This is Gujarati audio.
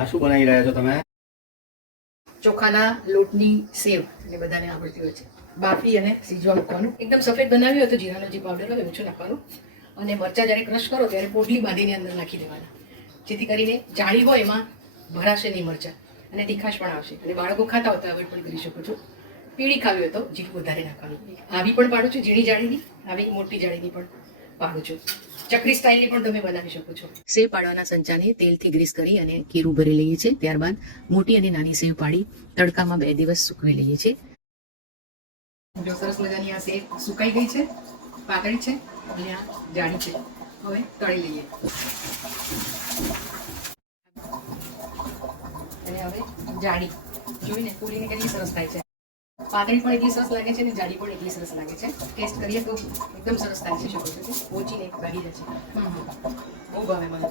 આ શું બનાવી રહ્યા છો તમે? ચોખાના લોટની સેવ એટલે બધાને આવડતી હોય છે. બાફી અને સીજવા મૂકવાનું. એકદમ સફેદ બનાવ્યું હોય તો જીરાનો જે પાવડર હોય ઓછું નાખવાનું. અને મરચાં જ્યારે ક્રશ કરો ત્યારે પોટલી બાંધીને અંદર નાખી દેવાના. જેથી કરીને જાળી હોય એમાં ભરાશે નહીં મરચાં. અને તીખાશ પણ આવશે. અને બાળકો ખાતા હોય તો અવોઇડ પણ કરી શકો છો. પીળી ખાવી હોય તો જીરું વધારે નાખવાનું. આવી પણ પાડું છું ઝીણી જાળીની, આવી મોટી જાળીની પણ. પાડું છું. ચકરી સ્ટાઇલની પણ તમે બનાવી શકો છો. સેવ પાડવાના સંચાને તેલથી ગ્રીસ કરી અને કીરું ભરી લઈએ છીએ. ત્યારબાદ મોટી અને નાની સેવ પાડી તડકામાં બે દિવસ સૂકવી લઈએ છીએ. જો સરસ મજાની આ સેવ સુકાઈ ગઈ છે પાતળી છે અને આ જાડી છે. હવે તળી લઈએ. અને હવે જાડી. જોઈને પૂરીને કેટલી સરસ થાય છે. પાતળી પણ એટલી સરસ લાગે છે અને જાડી પણ એટલી સરસ લાગે છે. ટેસ્ટ કરીએ તો એકદમ સરસ થાય છે. શકો છો. ઓછી ને હમ હમ. બહુ ભાવે મને